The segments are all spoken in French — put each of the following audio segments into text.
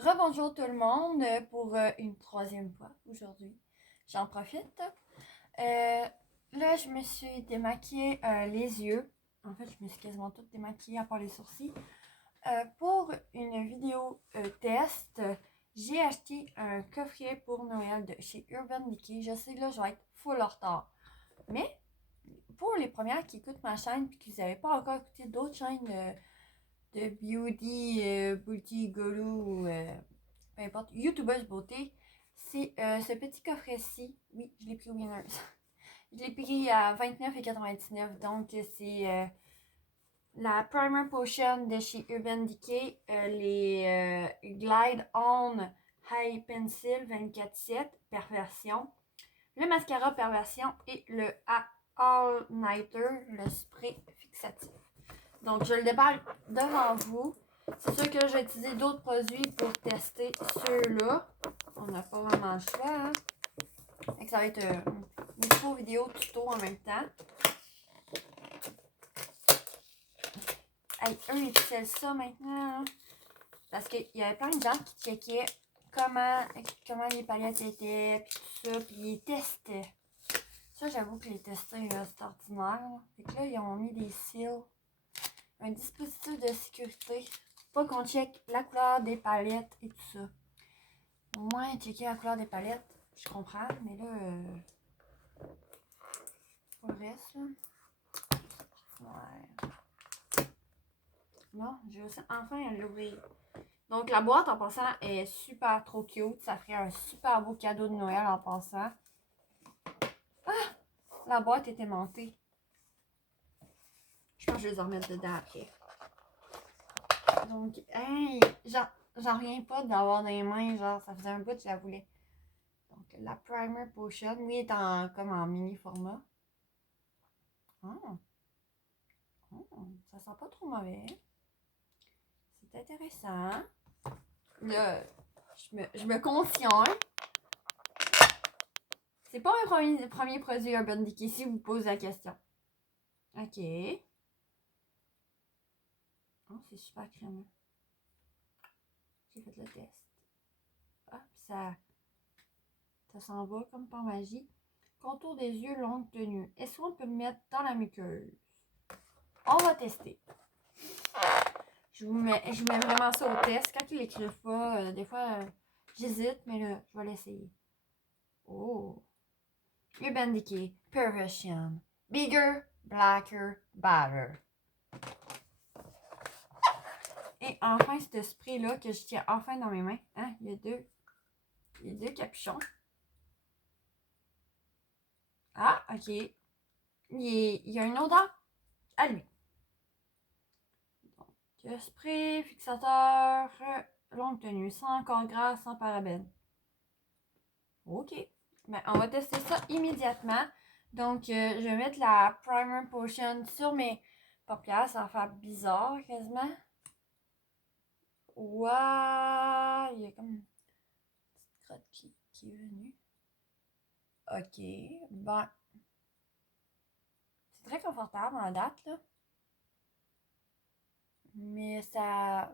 Rebonjour tout le monde pour une troisième fois aujourd'hui. J'en profite. Là, je me suis démaquillée les yeux. En fait, je me suis quasiment toute démaquillée à part les sourcils. Pour une vidéo test, j'ai acheté un coffret pour Noël de chez Urban Decay. Je sais, là, je vais être full en retard. Mais pour les premières qui écoutent ma chaîne et qui n'avaient pas encore écouté d'autres chaînes de beauty, beauty, golo, peu importe, youtubeuse beauté, c'est ce petit coffret-ci. Oui, je l'ai pris au Winners. Je l'ai pris à 29,99$. Donc, c'est la Primer Potion de chez Urban Decay, les Glide On High Pencil 24/7 Perversion, le mascara Perversion et le All Nighter, le spray fixatif. Donc, je le déballe devant vous. C'est sûr que j'ai utilisé d'autres produits pour tester ceux-là. On n'a pas vraiment le choix. Hein? Et que ça va être une micro vidéo tuto en même temps. Hey, eux, ils ficellent ça maintenant. Hein? Parce qu'il y avait plein de gens qui checkaient comment les palettes étaient, puis tout ça, puis ils testaient. Ça, j'avoue que les tester, c'est ordinaire. Fait que là, ils ont mis des seals. Un dispositif de sécurité. Pas qu'on check la couleur des palettes et tout ça. Au moins, checker la couleur des palettes, je comprends, mais là, pour le reste, là. Ouais. Bon, je vais enfin l'ouvrir. Donc, la boîte, en passant, est super trop cute. Ça ferait un super beau cadeau de Noël en passant. Ah! La boîte est aimantée. Je pense que je vais les remettre dedans après. Donc, hey! J'en reviens pas d'avoir des mains, genre, ça faisait un bout que je la voulais. Donc, la Primer Potion, oui, est comme en mini format. Oh. Oh, ça sent pas trop mauvais. C'est intéressant. Là, je me consciente. C'est pas un premier produit Urban Decay si vous posez la question. Ok. Oh, c'est super crémeux. J'ai fait le test. Hop, ça s'en va comme par magie. Contour des yeux, longue tenue. Est-ce qu'on peut mettre dans la muqueuse? On va tester. Je vous mets vraiment ça au test. Quand ils l'écrivent pas, des fois, j'hésite, mais là, je vais l'essayer. Oh! Urban Decay Perversion. Bigger, blacker, better. Et enfin, ce spray-là que je tiens enfin dans mes mains. Hein? Il y a deux capuchons. Ah, ok. Il y a une odeur à lui. Donc, spray, fixateur, longue tenue, sans corps gras, sans parabènes. Ok. Ben, on va tester ça immédiatement. Donc, je vais mettre la Primer Potion sur mes paupières. Ça va faire bizarre quasiment. Waouh! Il y a comme une petite crotte qui est venue. Ok. Ben, c'est très confortable en date, là. Mais ça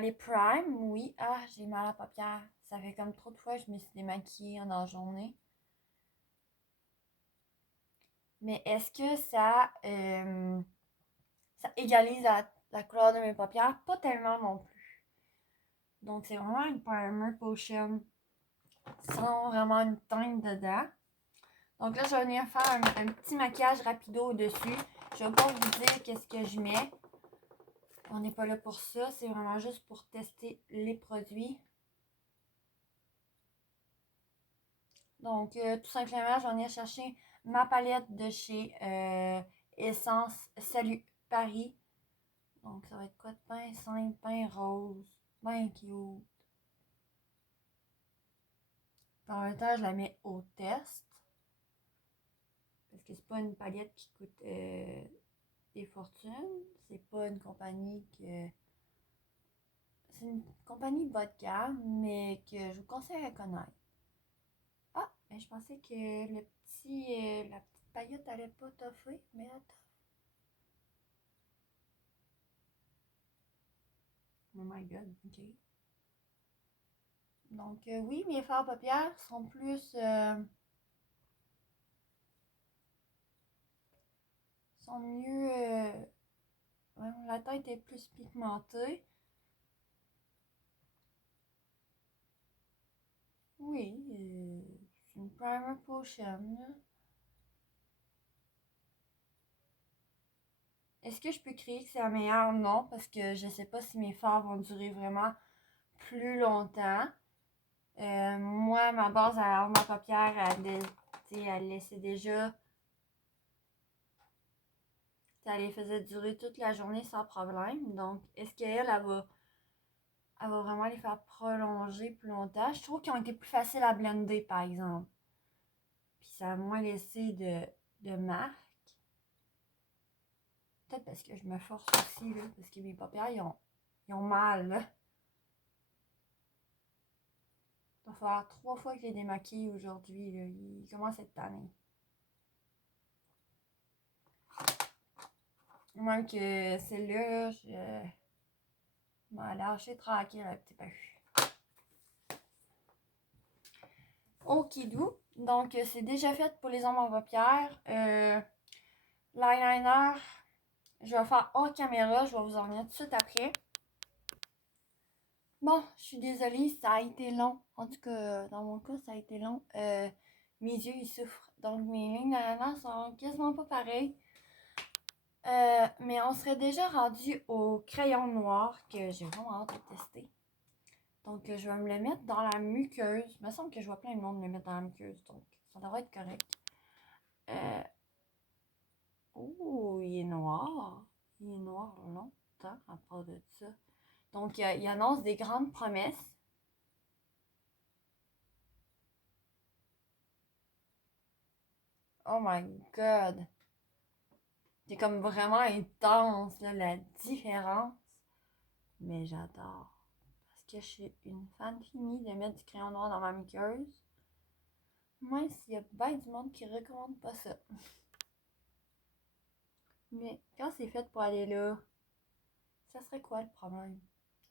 les prime, oui. Ah, j'ai mal à la paupière. Ça fait comme trop de fois que je me suis démaquillée dans la journée. Mais est-ce que ça égalise la couleur de mes paupières? Pas tellement non plus. Donc, c'est vraiment une primer potion sans vraiment une teinte dedans. Donc là, je vais venir faire un petit maquillage rapido au-dessus. Je vais pas vous dire qu'est-ce que je mets. On n'est pas là pour ça. C'est vraiment juste pour tester les produits. Donc, tout simplement, je vais venir chercher ma palette de chez Essence Salut Paris. Donc, ça va être quoi de pain simple, pain rose, pain cute. En même temps, je la mets au test. Parce que c'est pas une palette qui coûte des fortunes. C'est pas une compagnie que. C'est une compagnie bas de gamme, mais que je vous conseille à connaître. Ah, mais je pensais que la petite paillette allait pas toffer, mais attends. Oh my god, ok. Donc, oui, mes fards à paupières sont plus. Sont mieux. Ouais, la tête est plus pigmentée. Oui, c'est une primer potion, là. Est-ce que je peux crier que c'est la meilleure? Non, parce que je sais pas si mes fards vont durer vraiment plus longtemps. Moi, ma base à ma paupière, elle laissait déjà. Ça les faisait durer toute la journée sans problème. Donc, est-ce qu'elle, elle va vraiment les faire prolonger plus longtemps? Je trouve qu'ils ont été plus faciles à blender, par exemple. Puis ça a moins laissé de marques. Peut-être parce que je me force aussi, là, parce que mes paupières, ils ont mal, là. Il va falloir 3 fois que je les démaquille aujourd'hui, là. Ils commencent à être tannés. Même que celle-là, je m'en lâcher tranquille, un petit peu. Okidou. Donc, c'est déjà fait pour les ombres en paupières. L'eyeliner, je vais faire hors caméra. Je vais vous en revenir tout de suite après. Bon, je suis désolée, ça a été long. En tout cas, dans mon cas, ça a été long. Mes yeux, ils souffrent. Donc, mes lignes d'eyeliner sont quasiment pas pareilles. Mais on serait déjà rendu au crayon noir que j'ai vraiment hâte de tester. Donc, je vais me le mettre dans la muqueuse. Il me semble que je vois plein de monde le mettre dans la muqueuse. Donc, ça devrait être correct. Oh, il est noir. Il est noir longtemps à part de ça. Donc, il annonce des grandes promesses. Oh my god. C'est comme vraiment intense, là, la différence. Mais j'adore. Parce que je suis une fan finie de mettre du crayon noir dans ma muqueuse. Même s'il y a bien du monde qui recommande pas ça. Mais quand c'est fait pour aller là, ça serait quoi le problème?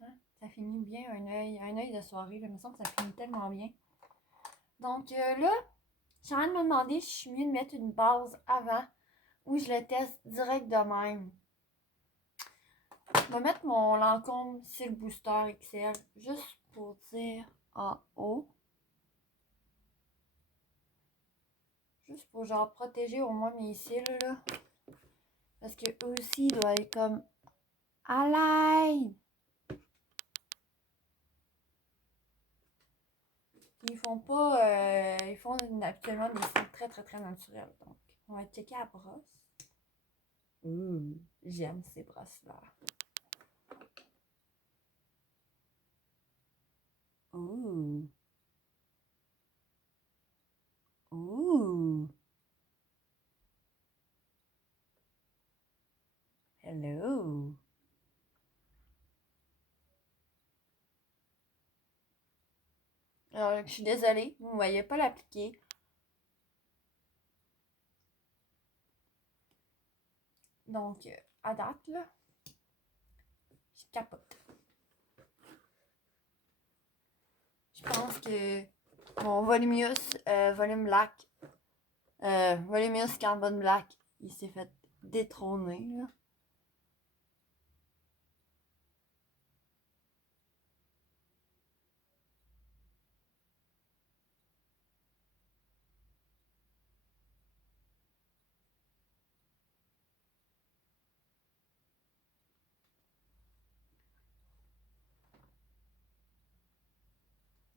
Hein? Ça finit bien un œil de soirée. Là. Il me semble que ça finit tellement bien. Donc là, je suis en train de me demander si je suis mieux de mettre une base avant ou je le teste direct de même. Je vais mettre mon Lancôme Cils Booster XL juste pour dire en haut. Juste pour genre protéger au moins mes cils là. Parce que eux aussi ils doivent être comme à l'aide. Ils font pas. Ils font habituellement des cils très très très naturels. Donc on va checker la brosse. J'aime ces brosses-là. Ouh. Ouh. Hello. Alors, je suis désolée, vous ne voyez pas l'appliquer. Donc, à date, là, je capote. Je pense que mon Voluminous Volume Black, Voluminous Carbon Black, il s'est fait détrôner, là.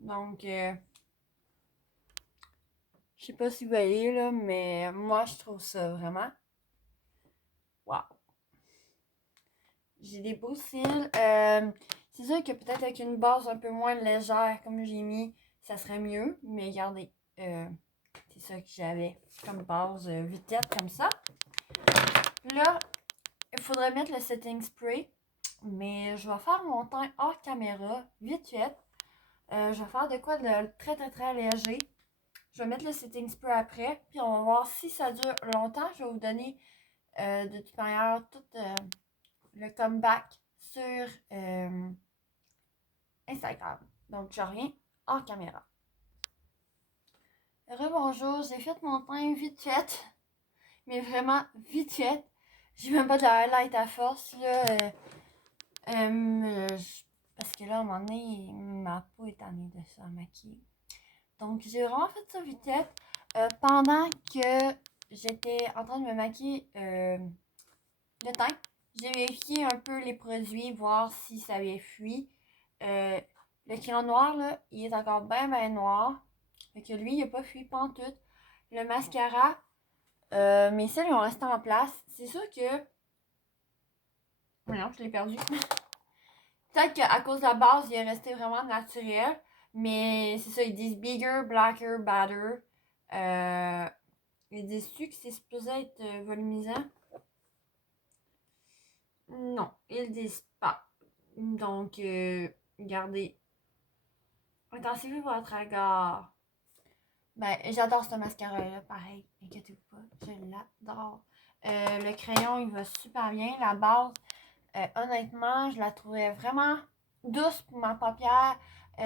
Donc, je sais pas si vous voyez, là, mais moi, je trouve ça vraiment wow. J'ai des beaux cils. C'est sûr que peut-être avec une base un peu moins légère, comme j'ai mis, ça serait mieux. Mais regardez, c'est ça que j'avais comme base vitette comme ça. Là, il faudrait mettre le setting spray. Mais je vais faire mon teint hors caméra, vite fait. Je vais faire de quoi de très très très léger. Je vais mettre le setting spray après. Puis on va voir si ça dure longtemps. Je vais vous donner de toute manière tout le comeback sur Instagram. Donc, je reviens hors caméra. Rebonjour, j'ai fait mon teint vite fait. Mais vraiment vite fait. J'ai même pas de highlight à force, là. Parce que là, à un moment donné, ma peau est tannée de se maquiller. Donc, j'ai vraiment fait ça vite fait. Pendant que j'étais en train de me maquiller le teint, j'ai vérifié un peu les produits, voir si ça avait fui. Le crayon noir, là, il est encore bien noir. Fait que lui, il n'a pas fui pantoute. Le mascara, mes cils ils ont resté en place. C'est sûr que... Non, je l'ai perdu. Peut-être qu'à cause de la base, il est resté vraiment naturel. Mais c'est ça, ils disent bigger, blacker, badder. Ils disent-tu que c'est supposé être volumisant? Non, ils disent pas. Donc, regardez. Intensivez votre regard. Ben, j'adore ce mascara-là, pareil. Inquiétez-vous pas, je l'adore. Le crayon, il va super bien. La base, honnêtement, je la trouvais vraiment douce pour ma paupière.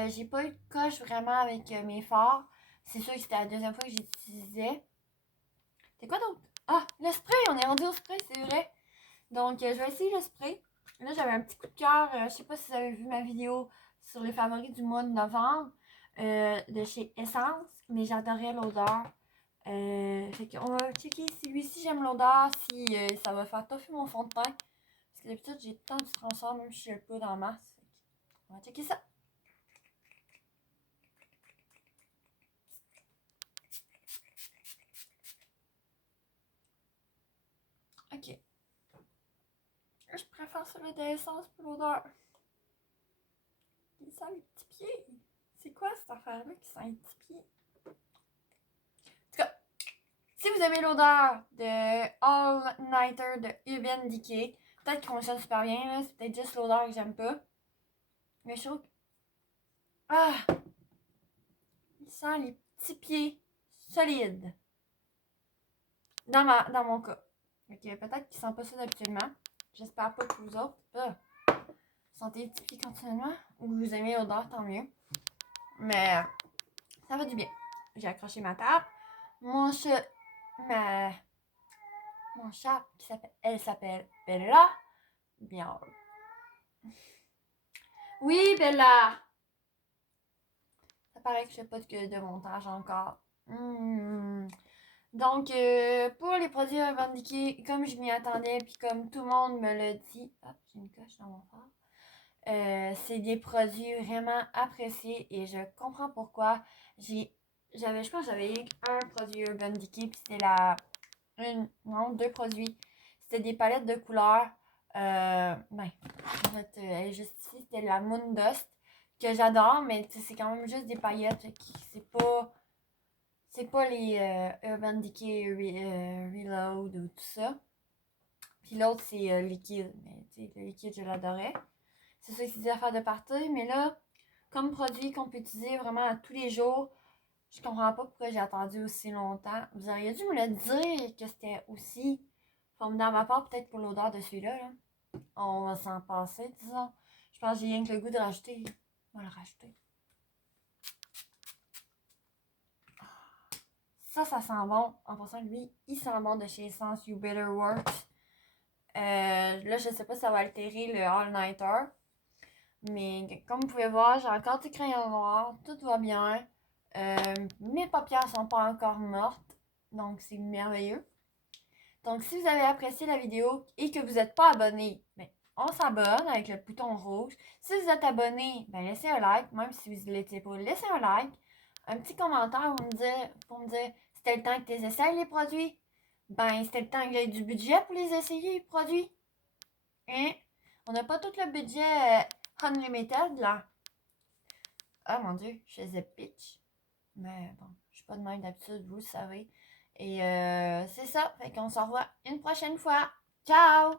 J'ai pas eu de coche vraiment avec mes fards. C'est sûr que c'était la deuxième fois que j'utilisais. C'est quoi d'autre? Ah, le spray! On est rendu au spray, c'est vrai. Donc, je vais essayer le spray. Là, j'avais un petit coup de cœur. Je sais pas si vous avez vu ma vidéo sur les favoris du mois de novembre de chez Essence, mais j'adorais l'odeur. Fait qu'on va checker si lui-ci j'aime l'odeur, si ça va faire toffer mon fond de teint. Parce que d'habitude, j'ai tant de transfert, même si je le pas dans masse. On va checker ça. Ok. Je préfère celui d'essence pour l'odeur. Il sent les petits pieds. C'est quoi cette affaire-là qui sent les petits pieds? En tout cas, si vous aimez l'odeur de All Nighter de Urban Decay, peut-être qu'il fonctionne super bien, là. C'est peut-être juste l'odeur que j'aime pas. Mais je trouve que... Ah! Il sent les petits pieds solides. Dans mon cas. Donc, peut-être qu'il sent pas ça d'habituellement. J'espère pas que vous autres sentez les petits pieds continuellement. Ou vous aimez l'odeur, tant mieux. Mais ça va du bien. J'ai accroché ma table. Mon chat, mon chat elle s'appelle Bella. Bien. Oui, Bella! Ça paraît que je fais pas de montage encore. Donc, pour les produits revendiqués, comme je m'y attendais, puis comme tout le monde me l'a dit, j'ai une coche dans mon phare. C'est des produits vraiment appréciés et je comprends pourquoi. Je pense que j'avais eu un produit Urban Decay, puis c'était deux produits. C'était des palettes de couleurs. En fait, juste ici, c'était la Moon Dust, que j'adore, mais c'est quand même juste des paillettes, c'est pas les Urban Decay Reload ou tout ça. Puis l'autre, c'est liquide. Mais tu sais, le liquide, je l'adorais. C'est ça, c'est des affaires de party. Mais là, comme produit qu'on peut utiliser vraiment à tous les jours, je comprends pas pourquoi j'ai attendu aussi longtemps. Vous auriez dû me le dire que c'était aussi formidable à part, peut-être pour l'odeur de celui-là. Là. On va s'en passer, disons. Je pense que j'ai rien que le goût de rajouter. On va le rajouter. Ça sent bon. En passant, lui, il sent bon de chez Essence You Better Works. Là, je sais pas si ça va altérer le All-Nighter. Mais comme vous pouvez voir, j'ai encore du crayon noir. Tout va bien. Mes paupières sont pas encore mortes. Donc, c'est merveilleux. Donc, si vous avez apprécié la vidéo et que vous n'êtes pas abonné, ben, on s'abonne avec le bouton rouge. Si vous êtes abonné, ben, laissez un like. Même si vous ne l'étiez pas, laissez un like. Un petit commentaire pour me dire c'était le temps que tu essayes les produits. Ben, c'était le temps que j'ai du budget pour les essayer, les produits. Hein? On n'a pas tout le budget unlimited, là. Ah, mon Dieu, je faisais pitch. Mais bon, je suis pas de même d'habitude, vous le savez. Et c'est ça. Fait qu'on se revoit une prochaine fois. Ciao!